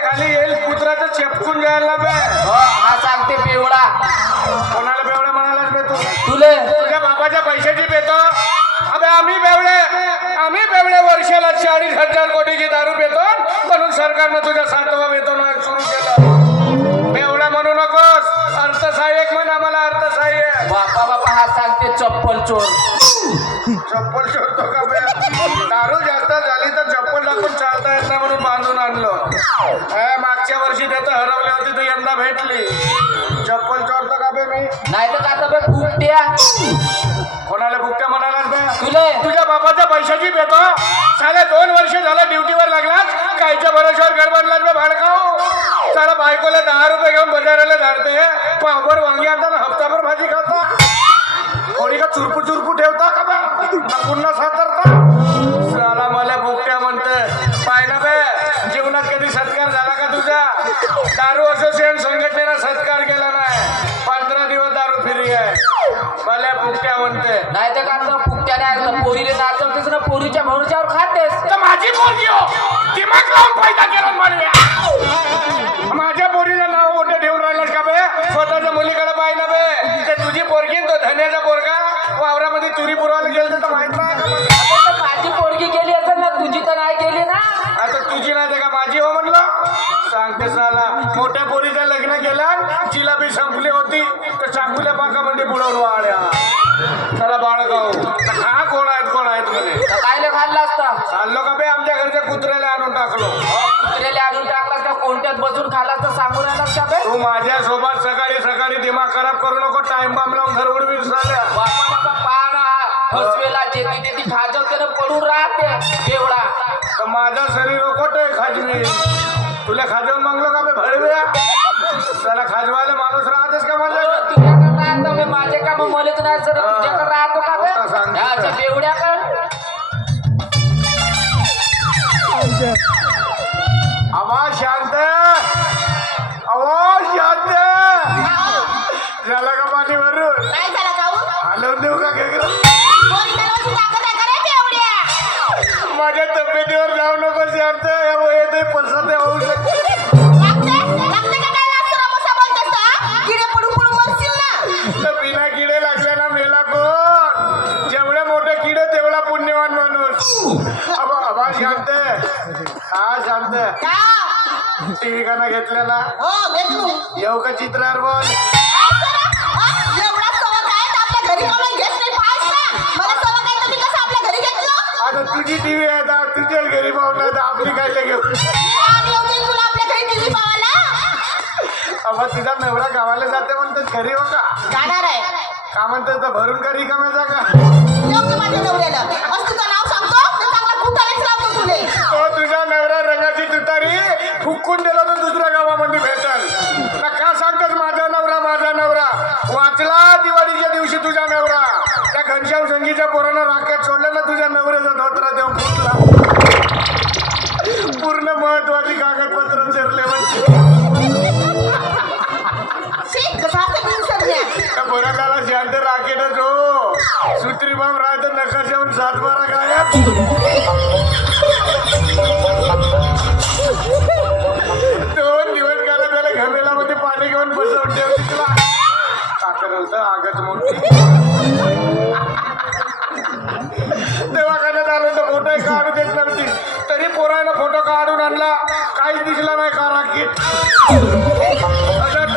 खाली येईल कुत्रा तर चेपकून जायला बे. हा सांगते बेवडा. कोणाला बेवडा म्हणालाच बे तू? तुले तुझ्या बाबाच्या पैशाची पेतो. अबे आम्ही बेवडे वर्षाला 40,000 कोटीची दारू पेतो म्हणून सरकारनं तुझ्या 7वा वेतन आयोग सुरू केलं. बेवडा म्हणू नकोस, अर्थसहाय्यक म्हण आम्हाला अर्थसहाय्यक. बापा हा सांगते चप्पल चोर. चप्पल शोधतो का बे? दारू जास्त झाली तर चप्पल टाकून चालता येत नाही म्हणून बांधून आणलो. मागच्या वर्षी त्याचं हरवली होती तर यंदा भेटली. चप्पल चोरतो का बे मी? नाही तर का बे फुकट्या. कोणाला बुकट्या म्हणालास बे? तुले तुझ्या बापाच्या पैशाची पेतो. साले 2 वर्ष झालं ड्युटीवर लागलास, कायच्या भरोशावर घर बांधलास बे भाडकाव. साला बायकोला 10 रुपये घेऊन बाजाराला धाडते, पावभर वांगी आणताना हप्ताभर भाजी खाता. थोडी का चुरपू ठेवता का बे? पुन्हा सातरता. साला मला बुकट्या म्हणते. पाहिलं बे जीवनात कधी सत्कार झाला का तुझा? दारू असोसिएशन संघटनेनं सत्कार केला नाही. 15 दिवस दारू फिरी आहे. मला बुकट्या म्हणते. नाही तर का फुकट्याने ऐकलं पोरीले नाचवतेस ना, पोरीच्या भरोशावर खातेस. तर माझी पोरगी हो, दिमाग लावून फायदा केला म्हणूया. माझ्या पोरीला नाव मोठं ठेवून राहिलास का बे? स्वतःच्या मुलीकडे पाहिलं बे. ते तुझी पोरगी तो धन्याचा पोरगा वावरामध्ये चुरी पुरवायला गेलं तर माहित नाही का? तर माझी पोरगी केली असेल ना, तुझी तर नाही केली ना. आता तुझी नाही का माझी हो म्हणलं? सांगते साला मोठ्या पोरीचं लग्न केलं, जिलाबी संपली होती तर चांगल्या पाकामध्ये बुडवून वाढ्या. त्याला बाळगाव हा कोण आहेत म्हणे. कायले खाल्ला असता? चाललो का बे? आमच्या घरच्या कुत्र्याला आणून टाकलो. कुत्र्याला आणून टाकलास का? कोणत्यात बसून खाल्लास तर सांगू राहिलास का बे? तू माझ्यासोबत सकाळी दिमाग खराब करू नको. टाइम बॉम्ब लावून घर उडवी झाल्या. बापा पहा ना, फसवेला जेती खाजवते ना, पडून राहते बेवडा. तर माझं शरीर कोट आहे खाजवी. तुला खाजवून मागलो का बे भडव्या? त्याला खाजवायला माणूस राहतेस का माझ्या? तुझ्याकडे राहतो बे, माझे काम मलेच नाही सर. तुझ्याकडे राहतो का बे? ह्याच्या बेवड्याकडे आवाज शांत, आवाज शांत. झाला का पाणी भरून? काय झालं काऊ? हलवून देऊ का घेगरं? कोणी दररोज ताकद आहे का रे बेवड्या? माझ्या तब्येतीवर जाऊ नको शांत. येते पसंत होऊ शकते. लागते का काय लागतं रमोसा बोलतोस हा? किडे पडून मरशील ना. तर बिना किडे लागले ना मेला कोण? जेवढे मोठे किडे तेवढा पुण्यवान माणूस. आबा शांत. हा शांत. का? टीव्ही का ना घेतलेला? हो घेतलो. येऊ का चित्रावर बोल? एवढा सवय काय तर आपल्या घरी कोणी घेत नाही पाहिजे ना. मला सवय काय तर मी कसं आपल्या घरी घेतलं? आता तुझी टीव्ही आहे तर तुझ्या घरी पाहुणा तर आपली काय घेऊ? आणि येऊ तुला आपल्या घरी टीव्ही पाहायला? अबा तुझा नवरा गावाला जाते म्हणतात घरी हो का? जाणार आहे. का म्हणतात तर भरून का रिकाम्या जागा? येऊ की माझ्या नवऱ्याला? मस्त तुझं नाव सांगतो तर चांगला कुठानेच लावतो तुले. तो तुझा नवरा रंगाची तुतारी फुकून दिला तर दुसऱ्या गावामध्ये भेटल. का सांगतोस माझा नवरा वाचला दिवाळीच्या दिवशी तुझा नवरा त्या घनश्याम संगीच्या पोरानं राखेत सोडलं ना, तुझ्या नवऱ्याचा धोत्रा देऊन फुटला. पूर्ण महत्वाची कागदपत्र चरले म्हणजे त्या पोराला शांत राखेतच हो. सुत्री बाम राहत नखर जाऊन 7-12 गायब. 2 दिवस गेला त्याला घमेला मध्ये पाणी घेऊन बसवून ठेवली. तुला का करल आगच मोठी. दवाखान्यात आलो तर फोटो काढू देत नव्हती, तरी पोरानं फोटो काढून आणला. काहीच दिसला नाही का राखीत.